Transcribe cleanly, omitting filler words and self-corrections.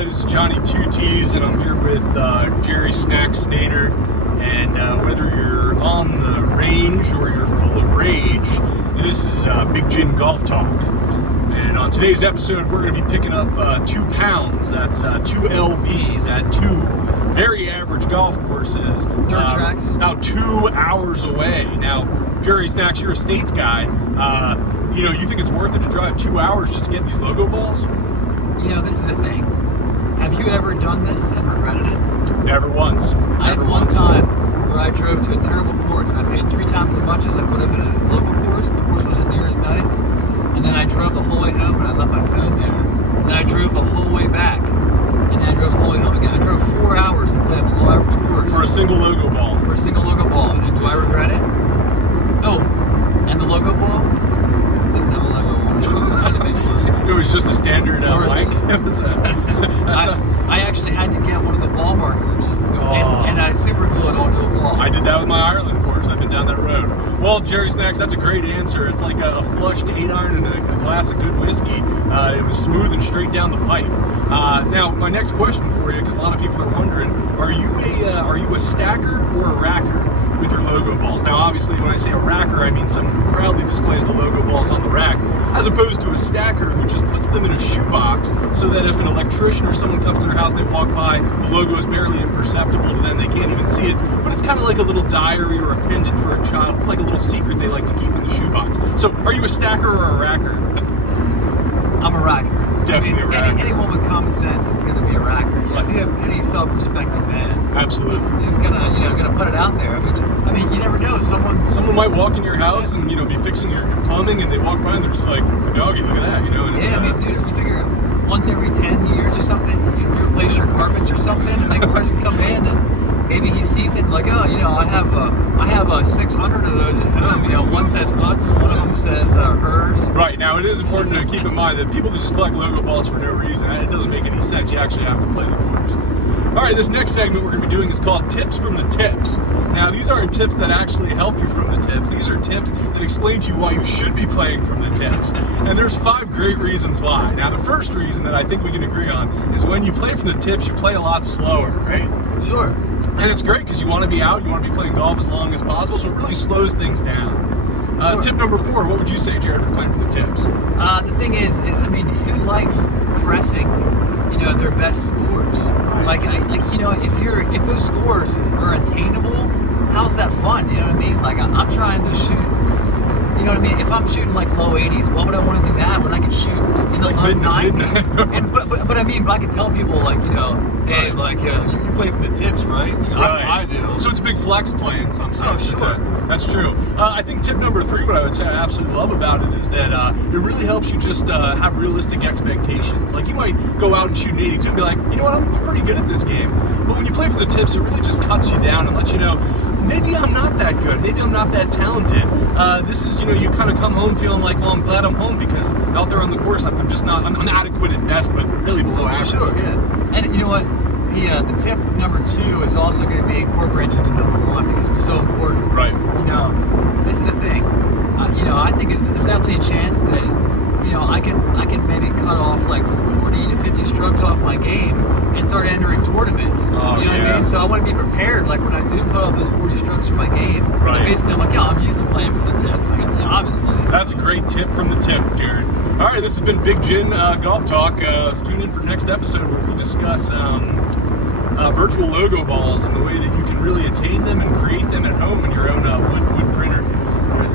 Hi, this is Johnny 2Ts, and I'm here with Jerry Snack Snader. And whether you're on the range or you're full of rage, this is Big Jinn Golf Talk. And on today's episode, we're going to be picking up 2 pounds. That's 2 lbs at 2 very average golf courses. Dirt tracks. About 2 hours away. Now, Jerry Snacks, you're a States guy. You think it's worth it to drive 2 hours just to get these logo balls? This is the thing. Have you ever done this and regretted it? Never once. I had one time where I drove to a terrible course and I paid 3 times as much as I would have at a local course. The course wasn't near as nice. And then I drove the whole way home and I left my phone there. And then I drove the whole way back. And then I drove the whole way home again. I drove 4 hours to play a below average course. For a single logo ball. For a single logo ball. And do I regret it? Oh, and the logo ball? There's no logo ball. I had to make sure. It was just a standard mic. I actually had to get one of the ball markers, and I super glue it onto the wall. I did that with my Ireland course. I've been down that road. Well, Jerry Snacks, that's a great answer. It's like a flushed 8-iron and a glass of good whiskey. It was smooth and straight down the pipe. Now, my next question for you, because a lot of people are wondering, are you a stacker or a racker with your logo balls? Now, obviously, when I say a racker, I mean someone who proudly displays the logo balls on the rack, as opposed to a stacker who just puts them in a shoebox so that if an electrician or someone comes to their house, they walk by, the logo is barely imperceptible to them, they can't even see it, but it's kind of like a little diary or a pendant for a child. It's like a little secret they like to keep in the shoebox. So, are you a stacker or a racker? I'm a racker. Definitely a racker. Anyone with common sense is going to be a racker. Right. If you have any self-respecting man, Absolutely. he's gonna put it out there. I mean, you never know. Someone might walk in your house and be fixing your plumbing, and they walk by and they're just like, doggy, look at that, And dude, you figure once every 10 years or something, you replace your carpets or something, and like a person come in and maybe he sees it and like, I have 600 of those at home. One says nuts, one of them says hers. Right. Now, it is important to keep in mind that people that just collect logo balls for no reason, it doesn't make any sense. You actually have to play the course. All right, this next segment we're going to be doing is called Tips from the Tips. Now, these aren't tips that actually help you from the tips. These are tips that explain to you why you should be playing from the tips. And there's 5 great reasons why. Now, the first reason that I think we can agree on is when you play from the tips, you play a lot slower, right? Sure. And it's great because you want to be out, you want to be playing golf as long as possible, so it really slows things down. Sure. Tip number 4, what would you say, Jared, for playing from the tips? The thing is, who likes pressing, their best scores? Like, if those scores are attainable, how's that fun? You know what I mean? Like, I'm trying to shoot, if I'm shooting like low 80s, why would I want to do that when I can shoot in the low 90s? But I can tell people hey, you play from the tips, right? Right. I do. So it's a big flex play in some sense. Oh, sure. That's true. I think tip number 3, what I would say I absolutely love about it is that it really helps you just have realistic expectations. Like, you might go out and shoot an 82 and be like, I'm pretty good at this game. But when you play for the tips, it really just cuts you down and lets you know, maybe I'm not that good. Maybe I'm not that talented. This is, you kind of come home feeling like, well, I'm glad I'm home because out there on the course, I'm just not, I'm adequate at best, but really below average. Sure, yeah. And you know what? The tip number 2 is also going to be incorporated into number 1 because it's so important. Right. This is the thing. I think there's definitely a chance that I could maybe cut off like 40 to 50 strokes off my game and start entering tournaments. Oh, what I mean? So I want to be prepared. Like when I do cut off those 40 strokes from my game, right. Basically I'm like, I'm used to playing from the tips. Like, obviously. That's a great tip from the tip, Jared. All right, this has been Big Jinn Golf Talk. Tune in for the next episode where we discuss virtual logo balls and the way that you can really attain them and create